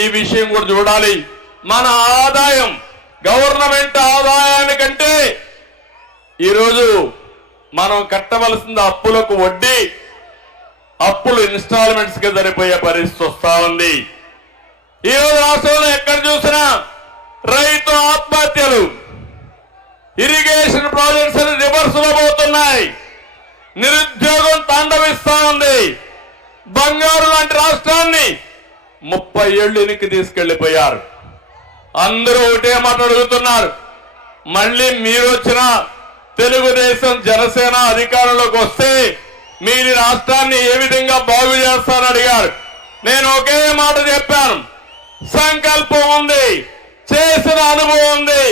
ఈ విషయం కూడా చూడాలి. మన ఆదాయం గవర్నమెంట్ ఆదాయానికంటే ఈరోజు మనం కట్టవలసిన అప్పులకు వడ్డీ, అప్పులు ఇన్స్టాల్మెంట్స్ కి సరిపోయే పరిస్థితి వస్తా ఉంది. ఈరోజు రాష్ట్రంలో ఎక్కడ చూసినా రైతు ఆత్మహత్యలు, ఇరిగేషన్ ప్రాజెక్ట్స్ రివర్స్ లో పోతున్నాయి, నిరుద్యోగం తాండవిస్తా ఉంది. బంగారు లాంటి రాష్ట్రాన్ని 30 ఏళ్లు వెనక్కి తీసుకెళ్లిపోయారు. అందరూ ఒకటే మాట అడుగుతున్నారు, మళ్ళీ మీరు వచ్చిన తెలుగుదేశం జనసేన అధికారంలోకి వస్తే మీరు రాష్ట్రాన్ని ఏ విధంగా బాగు చేస్తారని అడిగారు. నేను ఒకే మాట చెప్పాను, సంకల్పం ఉంది, చేసిన అనుభవం ఉంది,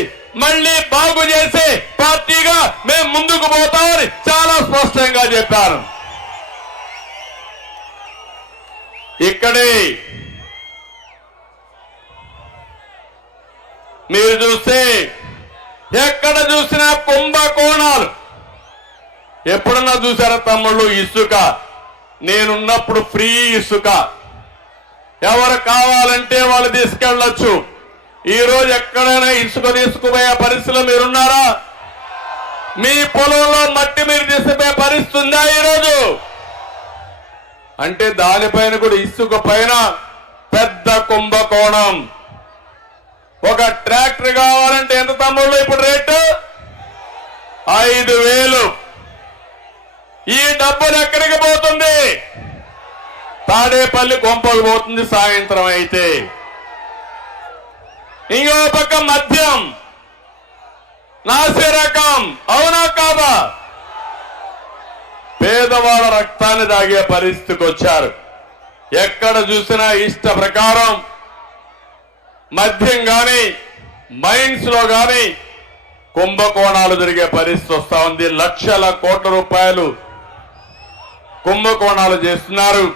మళ్ళీ బాగు చేసే పార్టీగా మేము ముందుకు పోతామని చాలా స్పష్టంగా చెప్పాను. ఇక్కడే మీరు చూస్తే ఎక్కడ చూసినా కుంభకోణాలు. ఎప్పుడన్నా చూసారా తమ్ముళ్ళు? ఇసుక నేనున్నప్పుడు ఫ్రీ ఇసుక, ఎవరు కావాలంటే వాళ్ళు తీసుకెళ్లొచ్చు. ఈ రోజు ఎక్కడైనా ఇసుక తీసుకుపోయే పరిస్థితిలో మీరున్నారా? మీ పొలంలో మట్టి మీరు తీసుకుపోయే పరిస్థితి ఉందా ఈరోజు? అంటే దానిపైన కూడా ఇసుక పైన పెద్ద కుంభకోణం. ఒక ట్రాక్టర్ కావాలంటే ఎంత తమ్ముళ్ళు ఇప్పుడు రేటు? 5,000. ఈ డబ్బులు ఎక్కడికి పోతుంది? తాడేపల్లి కొంపకు పోతుంది సాయంత్రం అయితే. ఇంకో పక్క మద్యం నాసిరకం, అవునా కాదా? పేదవాళ్ళ రక్తాన్ని తాగే పరిస్థితికి వచ్చారు. ఎక్కడ చూసినా ఇష్ట ప్రకారం మద్యం గాని మైన్స్ లో గాని కుంభకోణాలు జరిగే పరిస్థితి వస్తా ఉంది. లక్షల కోట్ల రూపాయలు కుంభకోణాలు చేస్తున్నారు.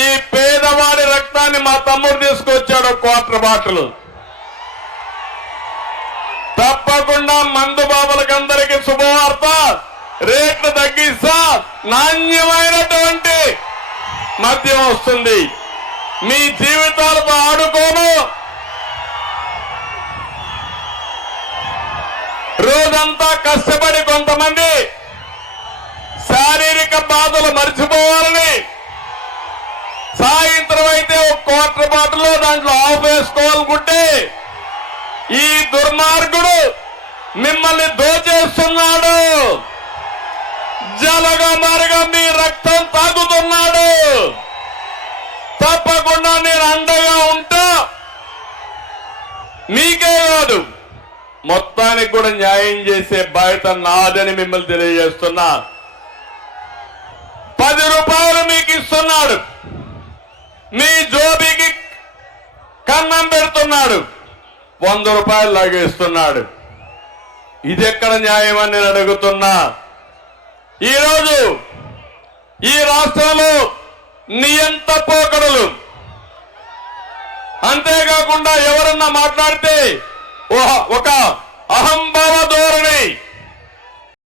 ఈ పేదవాడి రక్తాన్ని మా తమ్ముడు తీసుకొచ్చాడు, క్వార్టర్ బాటిల్. తప్పకుండా మందు బాబులకందరికీ శుభవార్త, రేట్లు తగ్గిస్తా, నాణ్యమైనటువంటి మద్యం వస్తుంది. మీ జీవితాలతో ఆడుకోను. రోజంతా కష్టపడి కొంతమంది శారీరక బాధలు మర్చిపోవాలని సాయంత్రం అయితే ఒక క్వార్టర్ బాటిల్ దాంట్లో ఆఫ్ వేసుకోవాలనుకుంటే ఈ దుర్మార్గుడు మిమ్మల్ని దోచేస్తున్నాడు. జలగా మరగా మీ రక్తం తాగుతున్నాడు. తప్పకుండా నేను అండగా ఉంటా. మీకే కాదు, మొత్తానికి కూడా న్యాయం చేసే బాధ్యత నాదని మిమ్మల్ని తెలియజేస్తున్నా. 10 రూపాయలు మీకు ఇస్తున్నాడు, మీ జోబీకి కన్నం పెడుతున్నాడు, 100 రూపాయలు లాగేస్తున్నాడు. ఇది ఎక్కడ న్యాయం అని నేను అడుగుతున్నా. ఈరోజు ఈ రాష్ట్రంలో నియంత పోకడలు, అంతేకాకుండా ఎవరన్నా మాట్లాడితే ఒక అహంభావ ధోరణి,